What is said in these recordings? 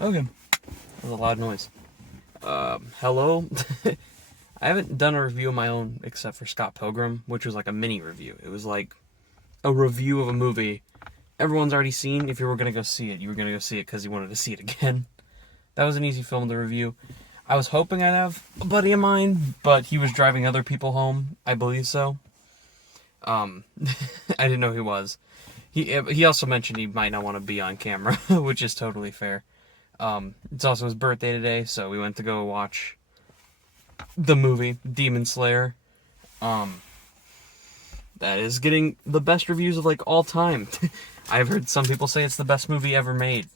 Okay. That was a loud noise. Hello? I haven't done a review of my own except for Scott Pilgrim, which was like a mini review. It was like a review of a movie everyone's already seen. If you were going to go see it, you were going to go see it because you wanted to see it again. That was an easy film to review. I was hoping I'd have a buddy of mine, but he was driving other people home. I believe so. I didn't know he was. He also mentioned he might not want to be on camera, which is totally fair. It's also his birthday today, so we went to go watch the movie Demon Slayer. That is getting the best reviews of like all time. I've heard some people say it's the best movie ever made.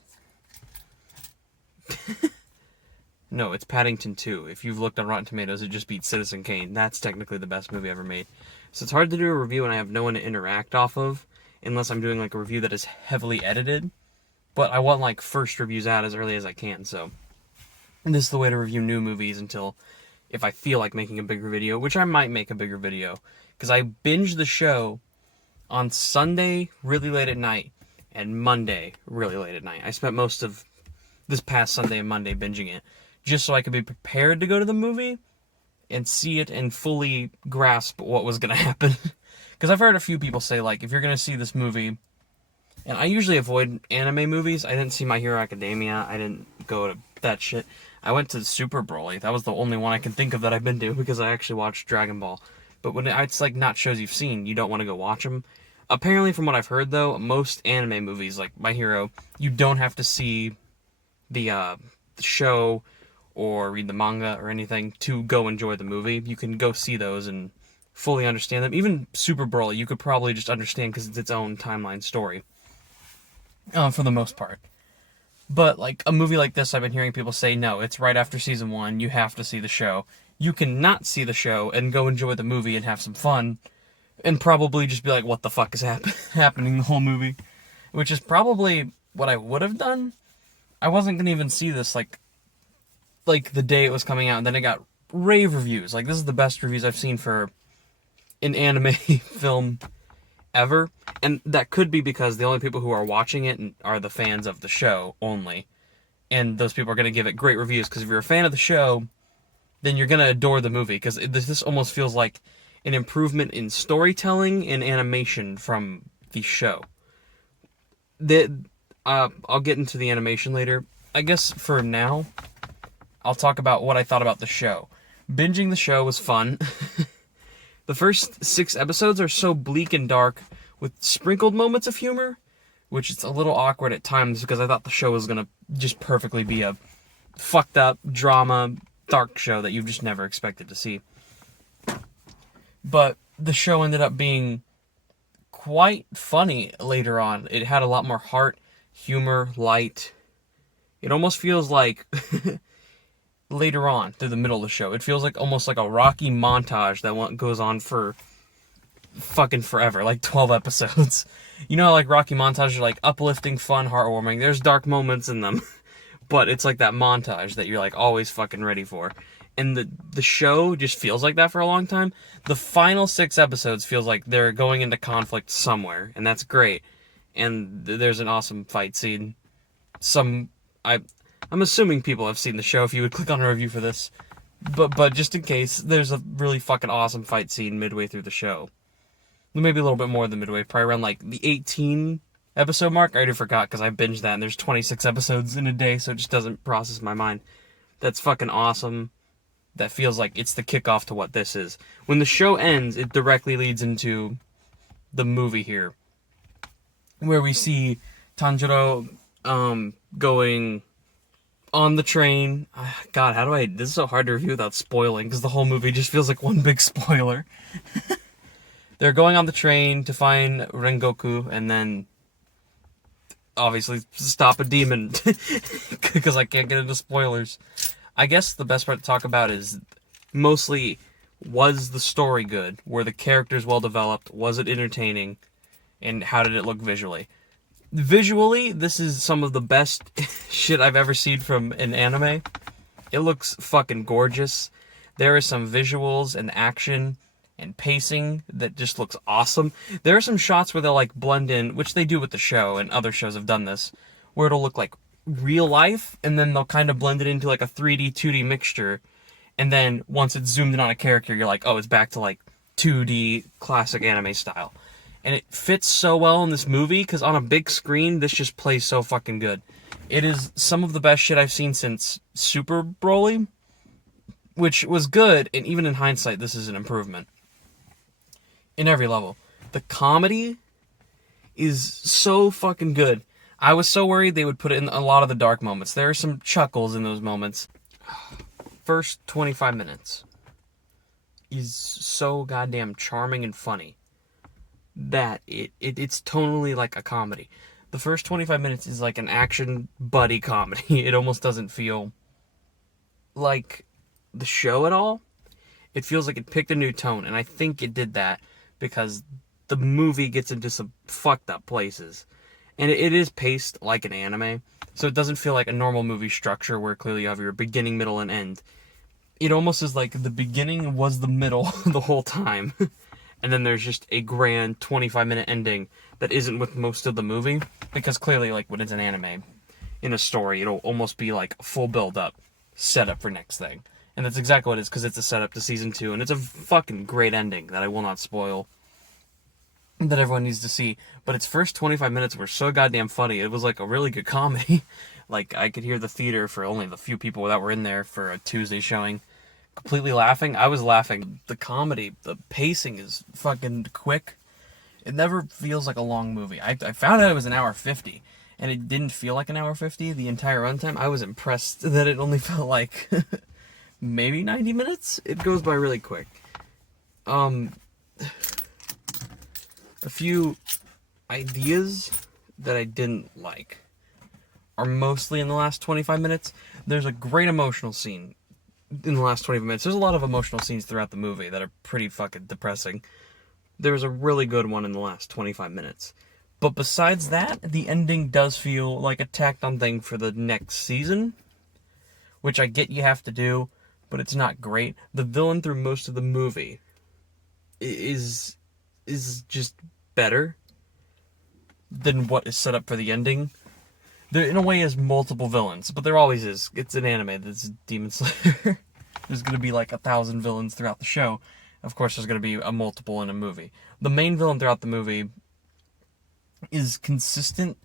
No, it's Paddington 2. If you've looked on Rotten Tomatoes, it just beats Citizen Kane. That's technically the best movie ever made. So it's hard to do a review and I have no one to interact off of, unless I'm doing like a review that is heavily edited. But I want like first reviews out as early as I can, so this is the way to review new movies until if I feel like making a bigger video, which I might make a bigger video, because I binged the show on Sunday really late at night and Monday really late at night. I spent most of this past Sunday and Monday binging it just so I could be prepared to go to the movie and see it and fully grasp what was going to happen. Because I've heard a few people say, like, if you're going to see this movie, and I usually avoid anime movies. I didn't see My Hero Academia. I didn't go to that shit. I went to Super Broly. That was the only one I can think of that I've been to because I actually watched Dragon Ball. But when it's like not shows you've seen, you don't want to go watch them. Apparently, from what I've heard, though, most anime movies, like My Hero, you don't have to see the show or read the manga or anything to go enjoy the movie. You can go see those and fully understand them. Even Super Broly, you could probably just understand because it's its own timeline story. For the most part. But, like, a movie like this, I've been hearing people say, no, it's right after season 1, you have to see the show. You can not see the show and go enjoy the movie and have some fun, and probably just be like, what the fuck is happening the whole movie? Which is probably what I would have done. I wasn't gonna even see this, like the day it was coming out, and then it got rave reviews. Like, this is the best reviews I've seen for an anime film ever, and that could be because the only people who are watching it are the fans of the show only, and those people are going to give it great reviews, because if you're a fan of the show, then you're going to adore the movie, because this almost feels like an improvement in storytelling and animation from the show. I'll get into the animation later. I guess for now, I'll talk about what I thought about the show. Binging the show was fun. The first 6 episodes are so bleak and dark, with sprinkled moments of humor, which is a little awkward at times because I thought the show was going to just perfectly be a fucked up drama, dark show that you've just never expected to see. But the show ended up being quite funny later on. It had a lot more heart, humor, light. It almost feels like later on through the middle of the show, it feels like almost like a Rocky montage that goes on for fucking forever, like 12 episodes. You know, like Rocky montages are like uplifting, fun, heartwarming. There's dark moments in them, but it's like that montage that you're like always fucking ready for. And the show just feels like that for a long time. The final 6 episodes feels like they're going into conflict somewhere, and that's great. And there's an awesome fight scene. I'm assuming people have seen the show if you would click on a review for this. But just in case, there's a really fucking awesome fight scene midway through the show. Maybe a little bit more than midway, probably around like the 18 episode mark. I already forgot because I binged that and there's 26 episodes in a day, so it just doesn't process my mind. That's fucking awesome. That feels like it's the kickoff to what this is. When the show ends, it directly leads into the movie here, where we see Tanjiro going on the train. God, this is so hard to review without spoiling, because the whole movie just feels like one big spoiler. They're going on the train to find Rengoku, and then obviously stop a demon, because I can't get into spoilers. I guess the best part to talk about is mostly, was the story good? Were the characters well developed? Was it entertaining? And how did it look visually? Visually, this is some of the best shit I've ever seen from an anime. It looks fucking gorgeous. There are some visuals and action and pacing that just looks awesome. There are some shots where they'll like blend in, which they do with the show, and other shows have done this, where it'll look like real life, and then they'll kind of blend it into like a 3D, 2D mixture. And then once it's zoomed in on a character, you're like, oh, it's back to like 2D classic anime style. And it fits so well in this movie, because on a big screen, this just plays so fucking good. It is some of the best shit I've seen since Super Broly, which was good, and even in hindsight, this is an improvement. In every level. The comedy is so fucking good. I was so worried they would put it in a lot of the dark moments. There are some chuckles in those moments. First 25 minutes is so goddamn charming and funny that it's tonally like a comedy. The first 25 minutes is like an action buddy comedy. It almost doesn't feel like the show at all. It feels like it picked a new tone, and I think it did that because the movie gets into some fucked up places. And it is paced like an anime, so it doesn't feel like a normal movie structure where clearly you have your beginning, middle, and end. It almost is like the beginning was the middle the whole time. And then there's just a grand 25-minute ending that isn't with most of the movie. Because clearly, like, when it's an anime, in a story, it'll almost be like a full build-up, setup for next thing. And that's exactly what it is, because it's a setup to Season 2, and it's a fucking great ending that I will not spoil, that everyone needs to see. But its first 25 minutes were so goddamn funny. It was like a really good comedy. Like, I could hear the theater, for only the few people that were in there for a Tuesday showing, completely laughing. I was laughing. The comedy, the pacing is fucking quick. It never feels like a long movie. I found out it was an hour 50, and it didn't feel like an hour 50 the entire runtime. I was impressed that it only felt like maybe 90 minutes. It goes by really quick. A few ideas that I didn't like are mostly in the last 25 minutes. There's a great emotional scene in the last 25 minutes. There's a lot of emotional scenes throughout the movie that are pretty fucking depressing. There was a really good one in the last 25 minutes. But besides that, the ending does feel like a tacked on thing for the next season, which I get you have to do, but it's not great. The villain through most of the movie is just better than what is set up for the ending. There, in a way, is multiple villains, but there always is. It's an anime that's Demon Slayer. There's going to be like 1,000 villains throughout the show. Of course, there's going to be a multiple in a movie. The main villain throughout the movie is consistent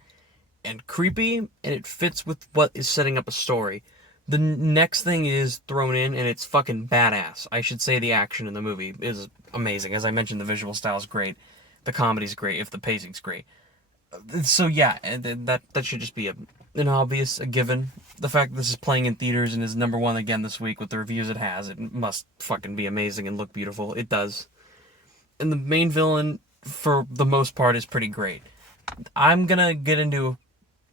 and creepy, and it fits with what is setting up a story. The next thing is thrown in, and it's fucking badass. I should say the action in the movie is amazing. As I mentioned, the visual style is great. The comedy's great, if the pacing's great. So yeah, that should just be an obvious, a given. The fact that this is playing in theaters and is #1 again this week with the reviews it has, it must fucking be amazing and look beautiful. It does. And the main villain, for the most part, is pretty great. I'm gonna get into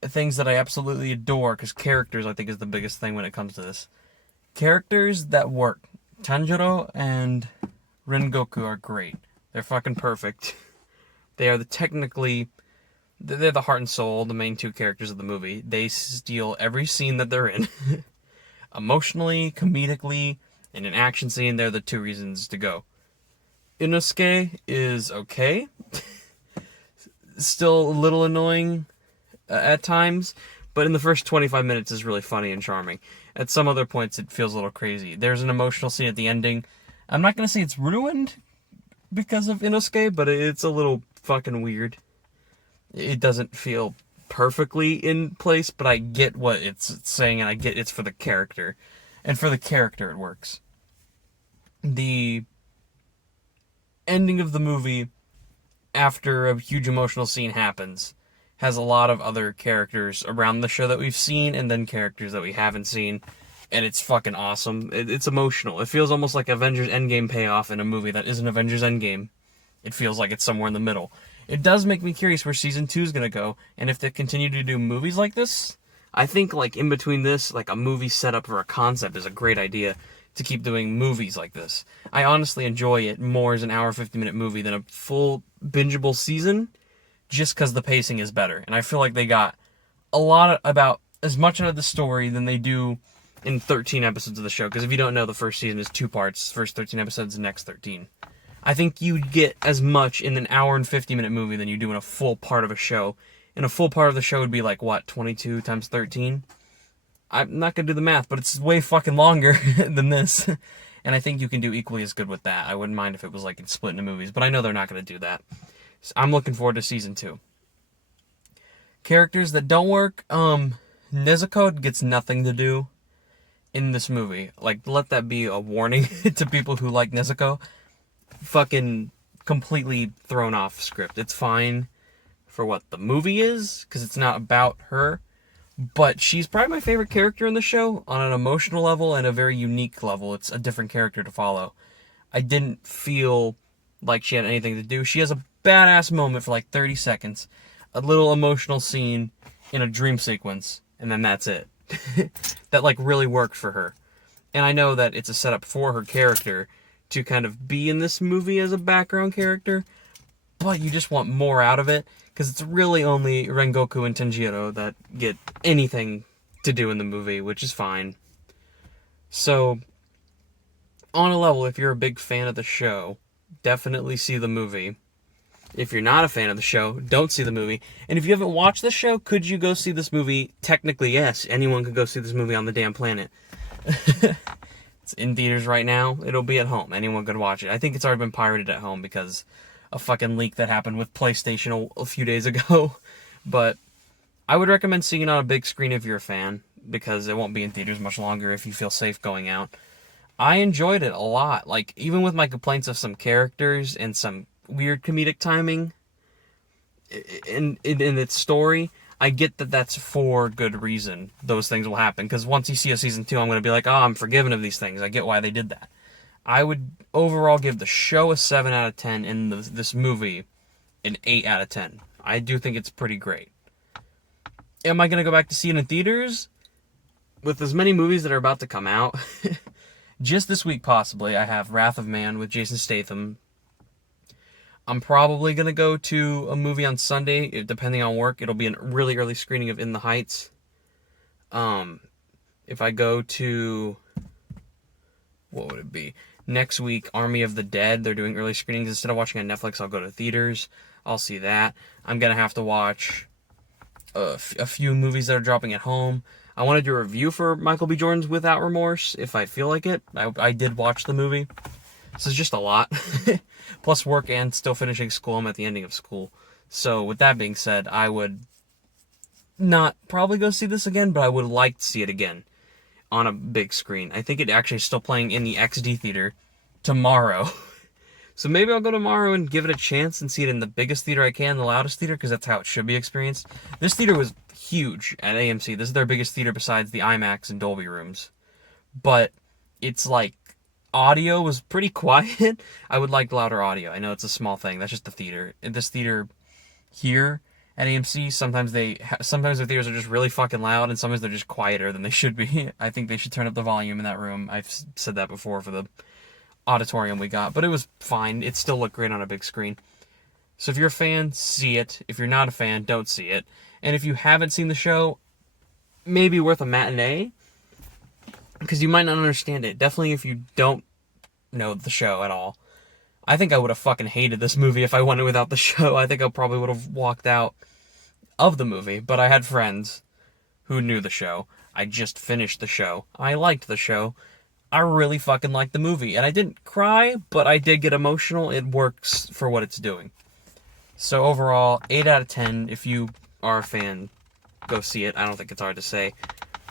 things that I absolutely adore, because characters, I think, is the biggest thing when it comes to this. Characters that work. Tanjiro and Rengoku are great. They're fucking perfect. They are they're the heart and soul, the main two characters of the movie. They steal every scene that they're in. Emotionally, comedically, in an action scene, they're the two reasons to go. Inosuke is okay. Still a little annoying at times, but in the first 25 minutes is really funny and charming. At some other points, it feels a little crazy. There's an emotional scene at the ending. I'm not going to say it's ruined because of Inosuke, but it's a little fucking weird. It doesn't feel perfectly in place, but I get what it's saying, and I get it's for the character. And for the character, it works. The ending of the movie, after a huge emotional scene happens, has a lot of other characters around the show that we've seen, and then characters that we haven't seen, and it's fucking awesome. It's emotional. It feels almost like Avengers Endgame payoff in a movie that isn't Avengers Endgame. It feels like it's somewhere in the middle. It does make me curious where Season 2 is going to go, and if they continue to do movies like this, I think, like, in between this, like, a movie setup for a concept is a great idea to keep doing movies like this. I honestly enjoy it more as an hour 50-minute movie than a full bingeable season, just because the pacing is better. And I feel like they got about as much out of the story than they do in 13 episodes of the show. Because if you don't know, the first season is 2 parts. First 13 episodes, the next 13. I think you'd get as much in an hour and 50-minute movie than you do in a full part of a show And a full part of the show would be like, what, 22 times 13? I'm not going to do the math, but it's way fucking longer than this. And I think you can do equally as good with that. I wouldn't mind if it was like split into movies, but I know they're not going to do that. So I'm looking forward to season 2. Characters that don't work, Nezuko gets nothing to do in this movie. Like, let that be a warning to people who like Nezuko. Fucking completely thrown off script. It's fine for what the movie is, because it's not about her. But she's probably my favorite character in the show on an emotional level and a very unique level. It's a different character to follow. I didn't feel like she had anything to do. She has a badass moment for like 30 seconds. A little emotional scene in a dream sequence. And then that's it. That like really worked for her. And I know that it's a setup for her character to kind of be in this movie as a background character. But you just want more out of it. Because it's really only Rengoku and Tanjiro that get anything to do in the movie, which is fine. So, on a level, if you're a big fan of the show, definitely see the movie. If you're not a fan of the show, don't see the movie. And if you haven't watched the show, could you go see this movie? Technically, yes. Anyone could go see this movie on the damn planet. It's in theaters right now. It'll be at home. Anyone could watch it. I think it's already been pirated at home because a fucking leak that happened with PlayStation a few days ago. But I would recommend seeing it on a big screen if you're a fan, because it won't be in theaters much longer if you feel safe going out. I enjoyed it a lot. Like, even with my complaints of some characters and some weird comedic timing in its story, I get that that's for good reason. Those things will happen, because once you see a season 2, I'm going to be like, oh, I'm forgiven of these things. I get why they did that. I would overall give the show a 7 out of 10 and this movie an 8 out of 10. I do think it's pretty great. Am I going to go back to see it in theaters? With as many movies that are about to come out, just this week possibly, I have Wrath of Man with Jason Statham. I'm probably going to go to a movie on Sunday, depending on work. It'll be a really early screening of In the Heights. If I go to, what would it be? Next week, Army of the Dead. They're doing early screenings. Instead of watching on Netflix, I'll go to theaters. I'll see that. I'm going to have to watch a few movies that are dropping at home. I want to do a review for Michael B. Jordan's Without Remorse, if I feel like it. I did watch the movie. This is just a lot. Plus work and still finishing school. I'm at the ending of school. So with that being said, I would not probably go see this again, but I would like to see it again on a big screen. I think it actually is still playing in the XD theater tomorrow. So maybe I'll go tomorrow and give it a chance and see it in the biggest theater I can, the loudest theater, because that's how it should be experienced. This theater was huge at AMC. This is their biggest theater besides the IMAX and Dolby rooms. But it's like, audio was pretty quiet. I would like louder audio. I know it's a small thing. That's just the theater. In this theater here at AMC, sometimes the theaters are just really fucking loud, and sometimes they're just quieter than they should be. I think they should turn up the volume in that room. I've said that before for the auditorium we got, but it was fine. It still looked great on a big screen. So if you're a fan, see it. If you're not a fan, don't see it. And if you haven't seen the show, maybe worth a matinee, because you might not understand it. Definitely if you don't know the show at all. I think I would have fucking hated this movie if I went without the show. I think I probably would have walked out of the movie, but I had friends who knew the show. I just finished the show. I liked the show. I really fucking liked the movie. And I didn't cry, but I did get emotional. It works for what it's doing. So overall, 8 out of 10. If you are a fan, go see it. I don't think it's hard to say.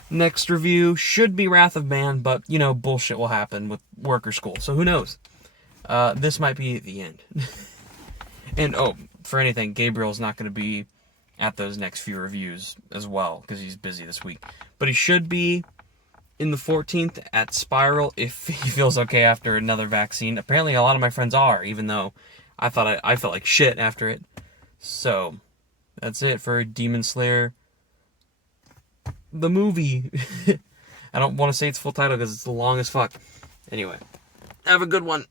Next review should be Wrath of Man, but, you know, bullshit will happen with work or school, so who knows? This might be the end. And, oh, for anything, Gabriel's not going to be at those next few reviews as well, because he's busy this week. But he should be in the 14th at Spiral if he feels okay after another vaccine. Apparently a lot of my friends are, even though I thought I felt like shit after it. So, that's it for Demon Slayer, the movie. I don't want to say its full title because it's long as fuck. Anyway, have a good one.